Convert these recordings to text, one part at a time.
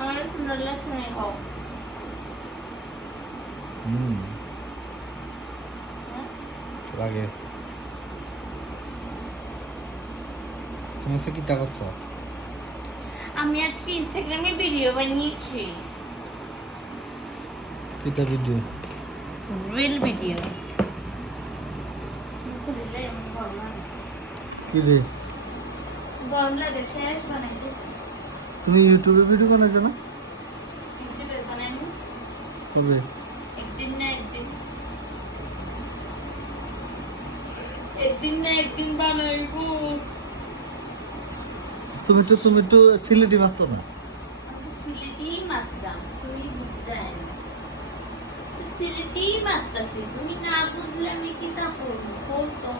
আমার সুন্দর লাগছে না হোক লাগে তুমি সে কি তা করছো? আমি আজকে ইনস্টাগ্রামে ভিডিও বানিয়েছি কিতা ভিডিও? রিল ভিডিও কি রে গরম লাগে শেষ বানাইতেছি তুমি ইউটিউবে ভিডিও বানাইছো না? ইউটিউবে বানাইনি কবে? একদিন না একদিন বানাইবো তুমি তো সিলেটি মাত্র না সিলেটি মাত্রা তুমি বুঝতে সিলেটি মাত্রাছি তুমি না বুঝলে আমি কি তা করবো তো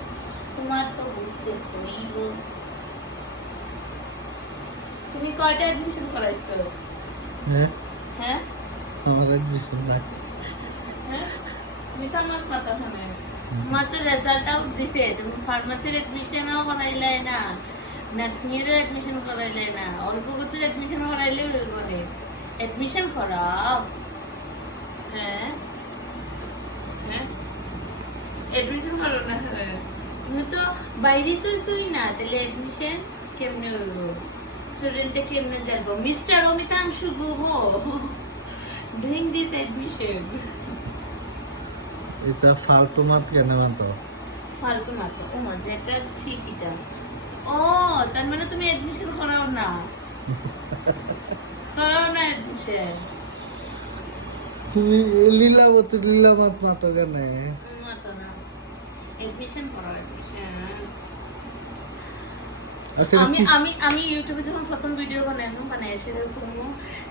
তোমার তো বুঝতে নেই তুমি কয়টা অ্যাডমিশন করাইছো? হ্যাঁ আমার অ্যাডমিশন নাই মিশা মাত কথা শুনে তোমার তো রেজাল্ট আউট দিছে তুমি ফার্মাসির অ্যাডমিশনও করাইলে না নার্সিং এর অ্যাডমিশন করাইলে না অল্প গতির অ্যাডমিশন করাইলে করে অ্যাডমিশন করাও হ্যাঁ অ্যাডমিশন করো না তুমি তো বাইরে তো শুই না তাহলে অ্যাডমিশন কেমনে হইব স্টুডেন্টে কেমনে যাবো mister Amitanshu Guha doing this admission এটা ফালতু মাত কেন মানতো? ফালতু না তো ও যেটা ঠিক এটা ও তার মানে তুমি অ্যাডমিশন করাও না অ্যাডমিশন তুমি লীলা মাত মাতো কেন? মাতো না অ্যাডমিশন করাও অ্যাডমিশন আচ্ছা আমি ইউটিউবে যখন প্রথম ভিডিও বানাই সেরকম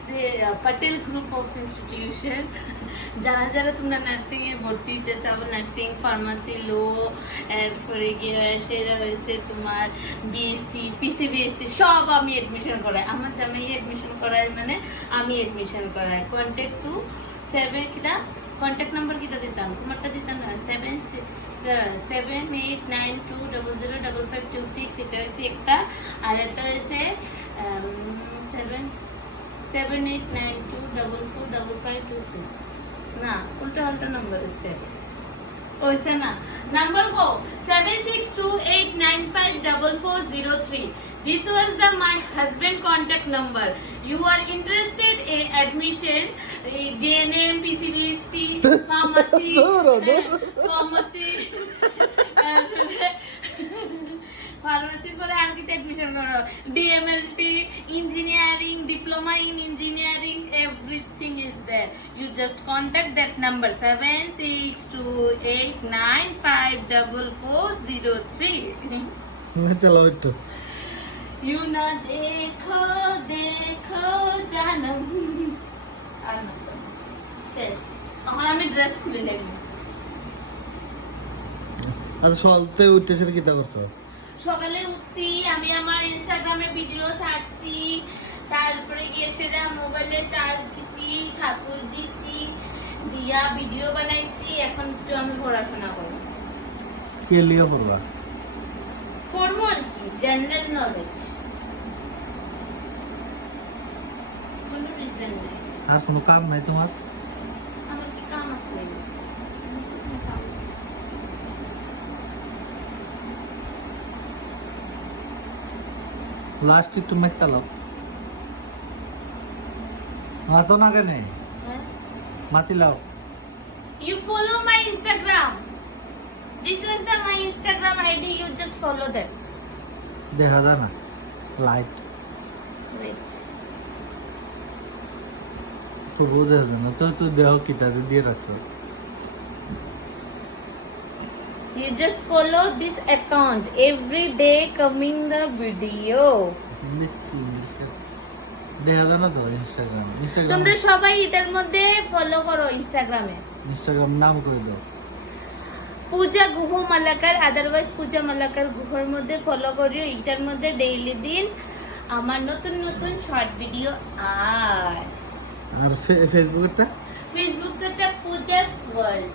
যে পটেল গ্রুপ অফ ইনস্টিটিউশন যারা তোমরা নার্সিং এ ভর্তি হতে চাও নার্সিং ফার্মাসি লো এরপরে গিয়ে সেরা হয়েছে তোমার বিএসসি পিসিবিএসসি সব আমি এডমিশন করাই আমার জামাই এডমিশন করাই মানে আমি এডমিশন করাই কন্ট্যাক্ট টু 7 কিটা কন্ট্যাক্ট নাম্বার কিটা দিতাম তোমারটা দিতাম না 7892005526 এটা হচ্ছে একটা আর একটা হচ্ছে 7892445526 না উল্টা উল্টা নাম্বার হচ্ছে ওইছে না number go 7628954403 this was my husband contact number you are interested in admission JNM PCBSC pharmacy pharmacy করে আর কি অ্যাডমিশন করো DMLT engineering diploma in engineering everything is there you just contact that number 7628954403 তুমি চলো একটু you na dekho janam আর না শেষ এখন আমি ড্রেস খুলে নেব আর সলতে উঠতেছে কিতা করছো? সকালে উঠছি আমি আমার ইনস্টাগ্রামে ভিডিও ছাড়ছি তারপরে গিয়ে সেটা মোবাইলে চার্জ দিছি ঠাকুর দিছি দিয়া ভিডিও বানাইছি এখন একটু আমি পড়াশোনা করব কে লিয়া পড়বা? ফরমন কি জেনারেল নলেজ কোনো রিজন নেই আর কোনো কাম নাই তোমার? আমার কি কাম আছে লাস্ট একটু মেকটা লাও মাতো না কেন মাতি লাও You follow my Instagram. This was my Instagram ID. You just follow that. দেখা যায় না লাইট Wait. খুব দেখা যায় না তো দেহ কিটা দিয়ে রাখছো You just follow this account. Every day coming the video. দেখা যায় না তো ইনস্টাগ্রাম তোমরা সবাই এটার মধ্যে ফলো করো ইনস্টাগ্রামে ইনস্টাগ্রাম নাম করে দাও পূজা গুহ মালাকার আদারওয়াইজ পূজা মালাকার গুহর মধ্যে ফলো করিও এটার মধ্যে ডেইলি দিন আমার নতুন নতুন শর্ট ভিডিও আর ফেসবুকটা ফেসবুকটা পূজাস ওয়ার্ল্ড